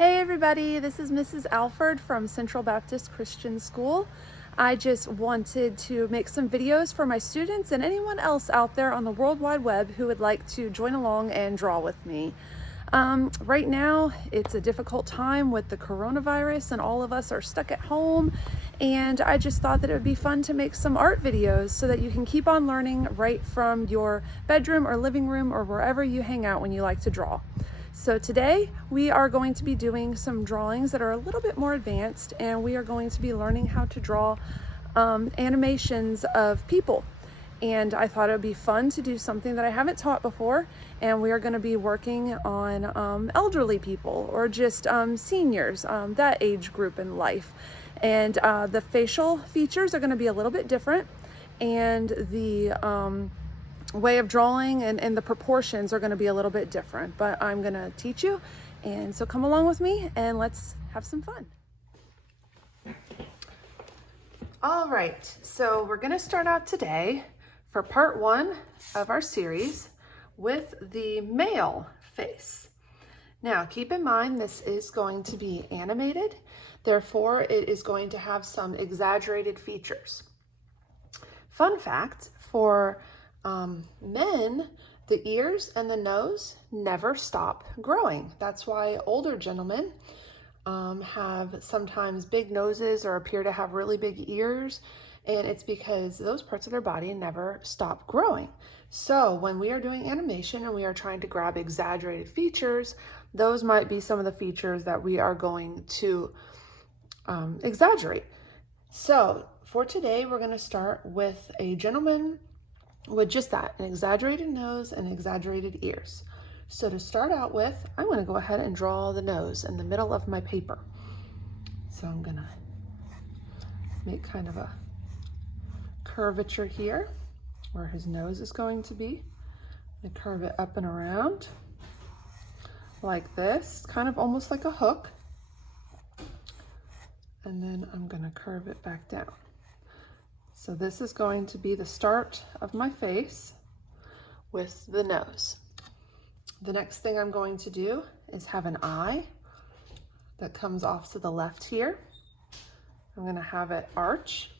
Hey everybody, this is Mrs. Alford from Central Baptist Christian School. I just wanted to make some videos for my students and anyone else out there on the World Wide Web who would like to join along and draw with me. Right now, it's a difficult time with the coronavirus and all of us are stuck at home, and I just thought that it would be fun to make some art videos so that you can keep on learning right from your bedroom or living room or wherever you hang out when you like to draw. So today we are going to be doing some drawings that are a little bit more advanced, and we are going to be learning how to draw animations of people. And I thought it would be fun to do something that I haven't taught before, and we are going to be working on elderly people or just seniors, that age group in life. And the facial features are going to be a little bit different, and the way of drawing and the proportions are going to be a little bit different, but I'm going to teach you, and so come along with me and let's have some fun. All right, so we're going to start out today for part one of our series with the male face. Now keep in mind this is going to be animated, therefore it is going to have some exaggerated features. Fun fact, for men, the ears and the nose never stop growing. That's why older gentlemen have sometimes big noses or appear to have really big ears, and it's because those parts of their body never stop growing. So when we are doing animation and we are trying to grab exaggerated features, those might be some of the features that we are going to exaggerate. So for today, we're going to start with a gentleman with just that, an exaggerated nose and exaggerated ears. So to start out with, I'm going to go ahead and draw the nose in the middle of my paper. So I'm going to make kind of a curvature here where his nose is going to be. I'm going to curve it up and around like this, kind of almost like a hook. And then I'm going to curve it back down. So this is going to be the start of my face with the nose. The next thing I'm going to do is have an eye that comes off to the left here. I'm going to have it arch,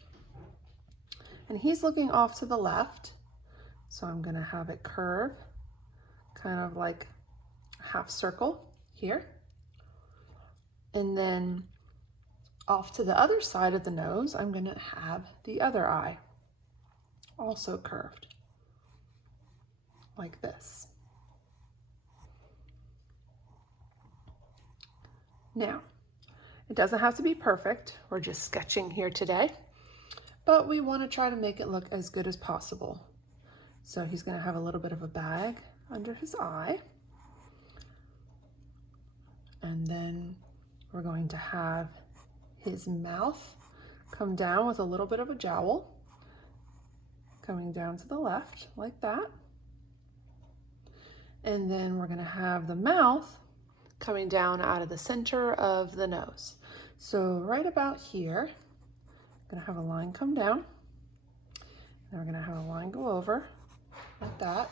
and he's looking off to the left, so I'm going to have it curve, kind of like a half circle here. And then off to the other side of the nose, I'm going to have the other eye also curved like this. Now, it doesn't have to be perfect. We're just sketching here today, but we want to try to make it look as good as possible. So he's going to have a little bit of a bag under his eye, and then we're going to have his mouth come down with a little bit of a jowl coming down to the left like that. And then we're going to have the mouth coming down out of the center of the nose. So right about here, I'm going to have a line come down, and we're going to have a line go over like that,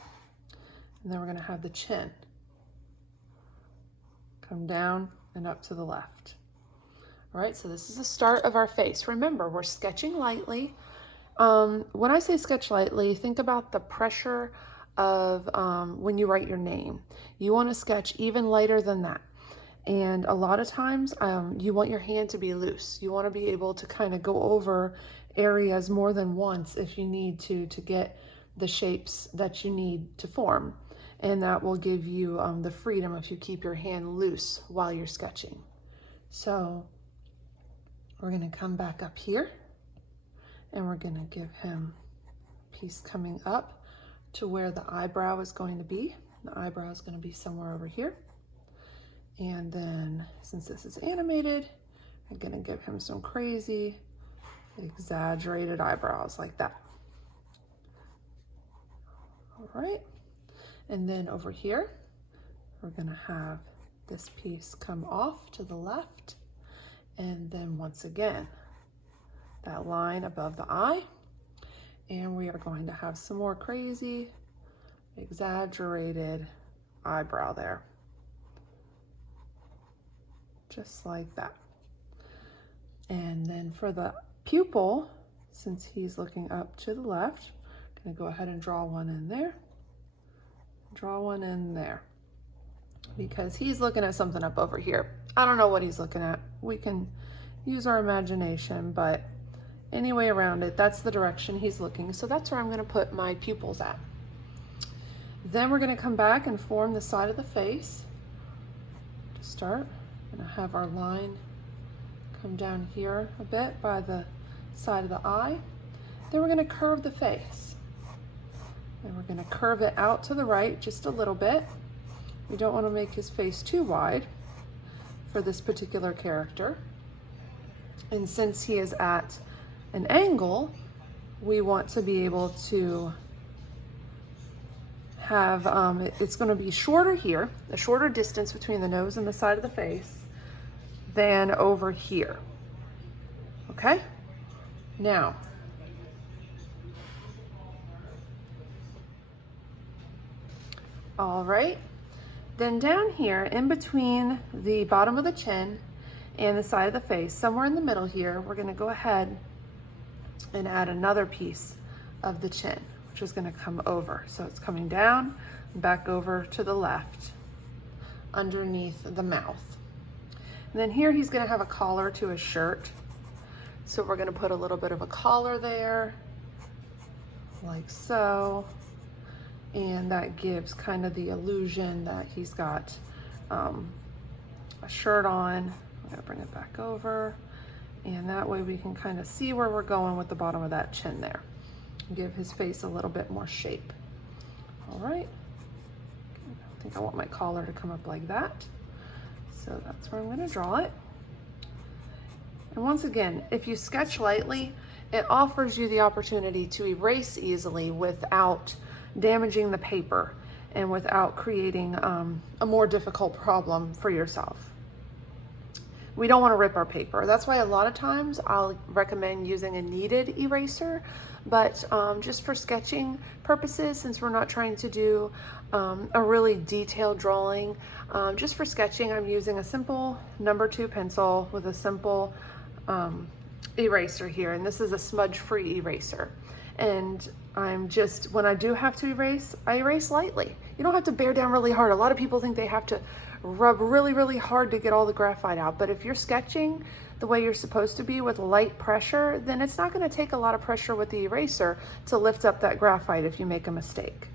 and then we're going to have the chin come down and up to the left. All right, so this is the start of our face. Remember, we're sketching lightly. When I say sketch lightly, think about the pressure of when you write your name. You want to sketch even lighter than that. And a lot of times you want your hand to be loose. You want to be able to kind of go over areas more than once if you need to get the shapes that you need to form. And that will give you the freedom if you keep your hand loose while you're sketching. So we're going to come back up here, and we're going to give him a piece coming up to where the eyebrow is going to be. The eyebrow is going to be somewhere over here. And then since this is animated, I'm going to give him some crazy exaggerated eyebrows like that. All right. And then over here, we're going to have this piece come off to the left. And then once again, that line above the eye. And we are going to have some more crazy exaggerated eyebrow there. just like that. And then for the pupil, since he's looking up to the left, I'm gonna go ahead and draw one in there. Draw one in there. Because he's looking at something up over here. I don't know what he's looking at. We can use our imagination, but any way around it, that's the direction he's looking. So that's where I'm gonna put my pupils at. Then we're gonna come back and form the side of the face. To start, I'm gonna have our line come down here a bit by the side of the eye. Then we're gonna curve the face. And we're gonna curve it out to the right just a little bit. We don't wanna make his face too wide for this particular character. And since he is at an angle, we want to be able to have, it's gonna be shorter here, a shorter distance between the nose and the side of the face than over here, okay? Now, all right, then down here in between the bottom of the chin and the side of the face, somewhere in the middle here, we're gonna go ahead and add another piece of the chin, which is gonna come over. So it's coming down, back over to the left, underneath the mouth. And then here he's gonna have a collar to his shirt. So we're gonna put a little bit of a collar there, like so. And that gives kind of the illusion that he's got a shirt on. I'm gonna bring it back over. And that way we can kind of see where we're going with the bottom of that chin there. Give his face a little bit more shape. All right. I think I want my collar to come up like that. So that's where I'm gonna draw it. And once again, if you sketch lightly, it offers you the opportunity to erase easily without damaging the paper and without creating a more difficult problem for yourself. We don't want to rip our paper. That's why a lot of times I'll recommend using a kneaded eraser, but just for sketching purposes, since we're not trying to do a really detailed drawing, just for sketching, I'm using a simple number 2 pencil with a simple eraser here, and this is a smudge-free eraser. And I'm just, when I do have to erase, I erase lightly. You don't have to bear down really hard. A lot of people think they have to rub really, really hard to get all the graphite out. But if you're sketching the way you're supposed to be with light pressure, then it's not gonna take a lot of pressure with the eraser to lift up that graphite if you make a mistake.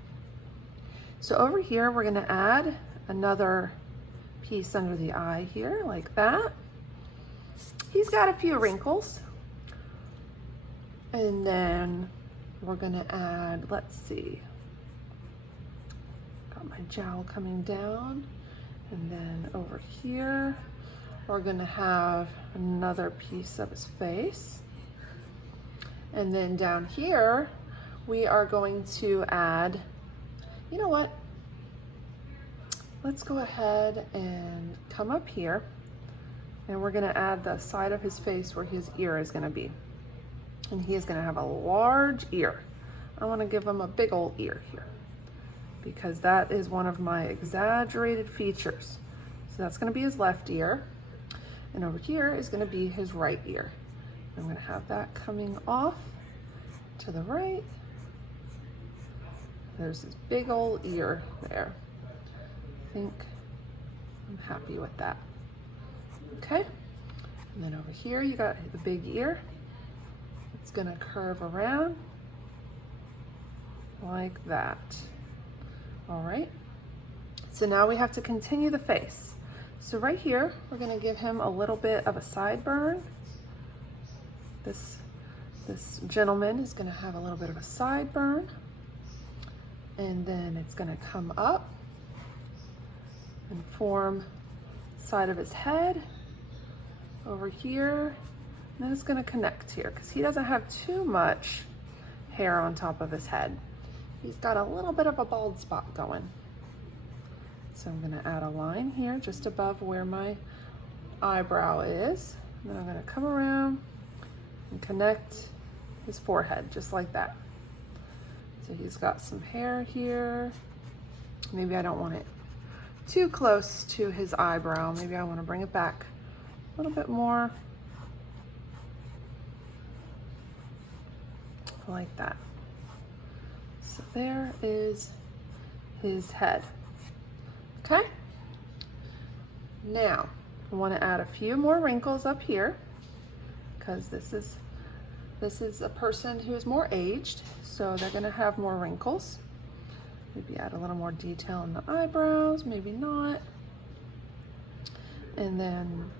So over here, we're gonna add another piece under the eye here, like that. He's got a few wrinkles. And then we're gonna add, let's see, got my jowl coming down, and then over here, we're gonna have another piece of his face. And then down here, we are going to add, you know what? Let's go ahead and come up here, and we're gonna add the side of his face where his ear is gonna be. And he is gonna have a large ear. I wanna give him a big old ear here because that is one of my exaggerated features. So that's gonna be his left ear. And over here is gonna be his right ear. I'm gonna have that coming off to the right. There's his big old ear there. I think I'm happy with that. Okay, and then over here you got the big ear. It's gonna curve around like that. All right, so now we have to continue the face. So right here, we're gonna give him a little bit of a sideburn. This gentleman is gonna have a little bit of a sideburn, and then it's gonna come up and form the side of his head over here. And then it's gonna connect here because he doesn't have too much hair on top of his head. He's got a little bit of a bald spot going. So I'm gonna add a line here just above where my eyebrow is. And then I'm gonna come around and connect his forehead just like that. So he's got some hair here. Maybe I don't want it too close to his eyebrow. Maybe I wanna bring it back a little bit more like that. So there is his head. Okay. Now I want to add a few more wrinkles up here because this is a person who is more aged, so they're going to have more wrinkles. Maybe add a little more detail in the eyebrows, maybe not. And then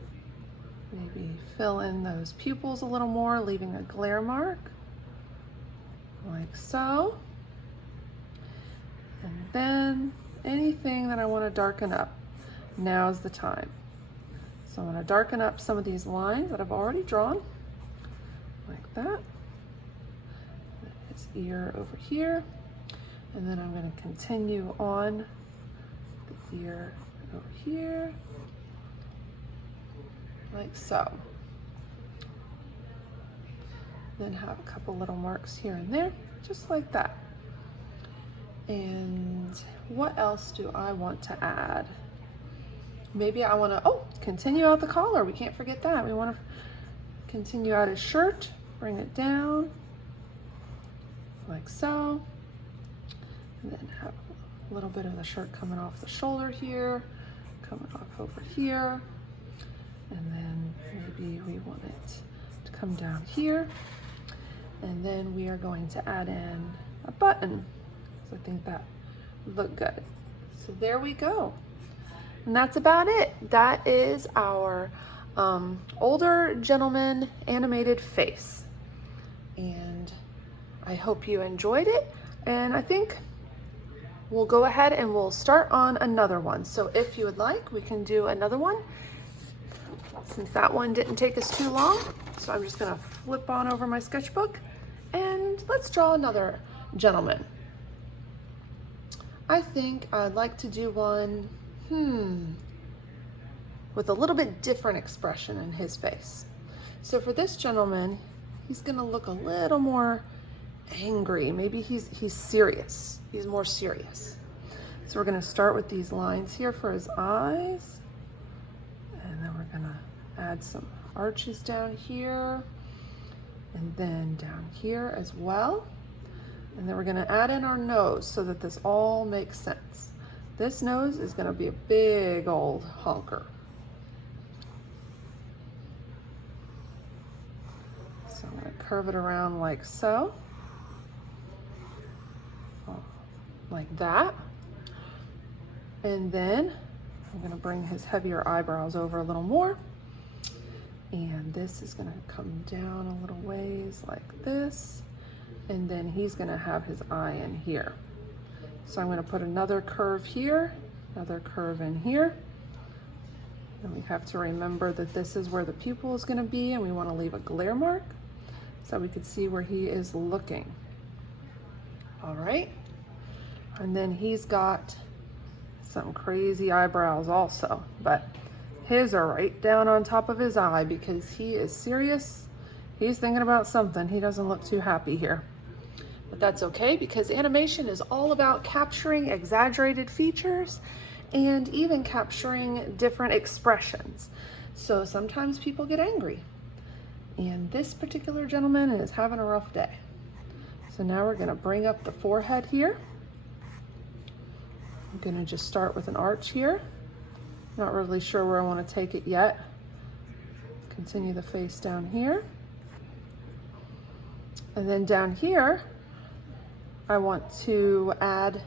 maybe fill in those pupils a little more, leaving a glare mark, like so. And then anything that I want to darken up, now's the time. So I'm going to darken up some of these lines that I've already drawn, like that. His ear over here. And then I'm going to continue on the ear over here, like so. Then have a couple little marks here and there, just like that. And what else do I want to add? Maybe I want to, continue out the collar. We can't forget that. We want to continue out his shirt, bring it down, like so. And then have a little bit of the shirt coming off the shoulder here, coming off over here. And then maybe we want it to come down here. And then we are going to add in a button. So I think that would look good. So there we go. And that's about it. That is our older gentleman animated face. And I hope you enjoyed it. And I think we'll go ahead and we'll start on another one. So if you would like, we can do another one. Since that one didn't take us too long, so I'm just gonna flip on over my sketchbook and let's draw another gentleman. I think I'd like to do one, with a little bit different expression in his face. So for this gentleman, he's gonna look a little more angry. Maybe he's serious. He's more serious. So we're gonna start with these lines here for his eyes. And then we're gonna add some arches down here and then down here as well. And then we're gonna add in our nose so that this all makes sense. This nose is gonna be a big old honker. So I'm gonna curve it around like so. Like that. And then I'm gonna bring his heavier eyebrows over a little more. And this is gonna come down a little ways like this. And then he's gonna have his eye in here. So I'm gonna put another curve here, another curve in here. And we have to remember that this is where the pupil is gonna be, and we wanna leave a glare mark so we can see where he is looking. All right. And then he's got some crazy eyebrows also, but his are right down on top of his eye because he is serious. He's thinking about something. He doesn't look too happy here. But that's okay because animation is all about capturing exaggerated features and even capturing different expressions. So sometimes people get angry. And this particular gentleman is having a rough day. So now we're gonna bring up the forehead here. I'm gonna just start with an arch here. Not really sure where I want to take it yet. Continue the face down here. And then down here, I want to add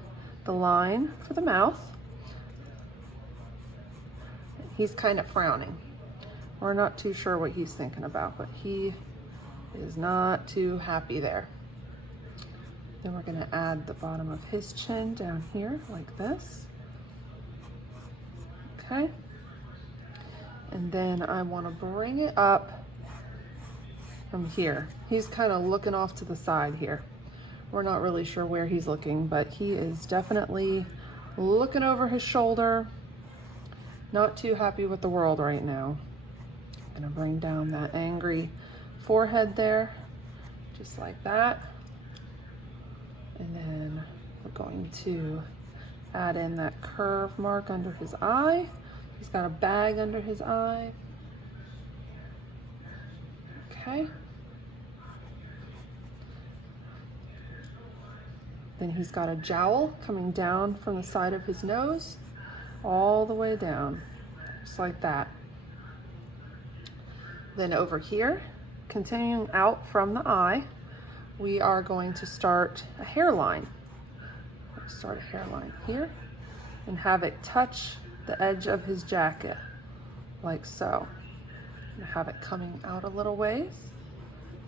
the line for the mouth. He's kind of frowning. We're not too sure what he's thinking about, but he is not too happy there. Then we're gonna add the bottom of his chin down here like this. Okay. And then I want to bring it up from here. He's kind of looking off to the side here. We're not really sure where he's looking, but he is definitely looking over his shoulder. Not too happy with the world right now. I'm gonna bring down that angry forehead there, just like that. And then we're going to add in that curve mark under his eye. He's got a bag under his eye. Okay. Then he's got a jowl coming down from the side of his nose all the way down, just like that. Then over here, continuing out from the eye, we are going to start a hairline. Start a hairline here and have it touch the edge of his jacket, like so. And have it coming out a little ways.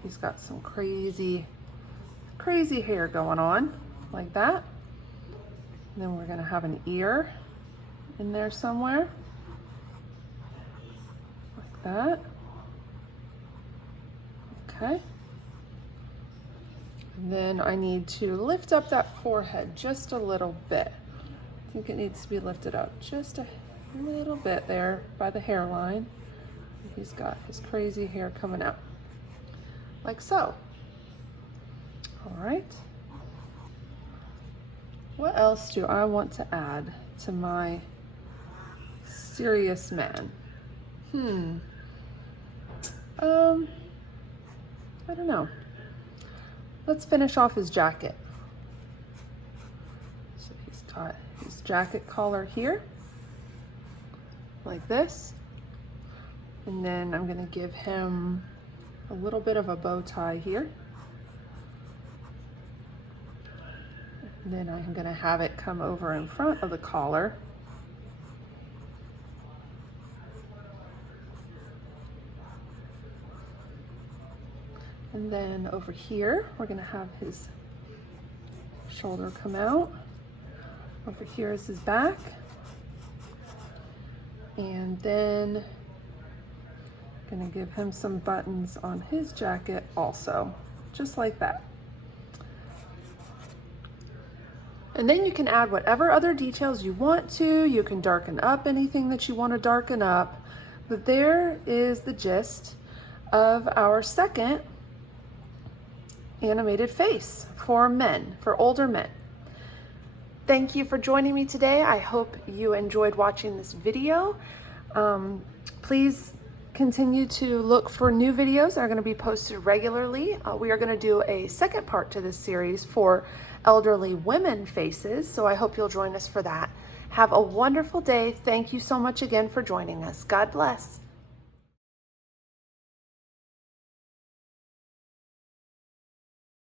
He's got some crazy hair going on, like that. And then we're gonna have an ear in there somewhere, like that. Okay. And then I need to lift up that forehead just a little bit. I think it needs to be lifted up just a little bit there by the hairline. He's got his crazy hair coming out, like so. All right. What else do I want to add to my serious man? I don't know. Let's finish off his jacket. So he's got his jacket collar here, like this. And then I'm gonna give him a little bit of a bow tie here. And then I'm gonna have it come over in front of the collar. And then over here, we're gonna have his shoulder come out. Over here is his back. And then gonna give him some buttons on his jacket also, just like that. And then you can add whatever other details you want to. You can darken up anything that you want to darken up. But there is the gist of our second animated face for men, for older men. Thank you for joining me today. I hope you enjoyed watching this video. Please continue to look for new videos that are going to be posted regularly. We are going to do a second part to this series for elderly women faces, so I hope you'll join us for that. Have a wonderful day. Thank you so much again for joining us. God bless.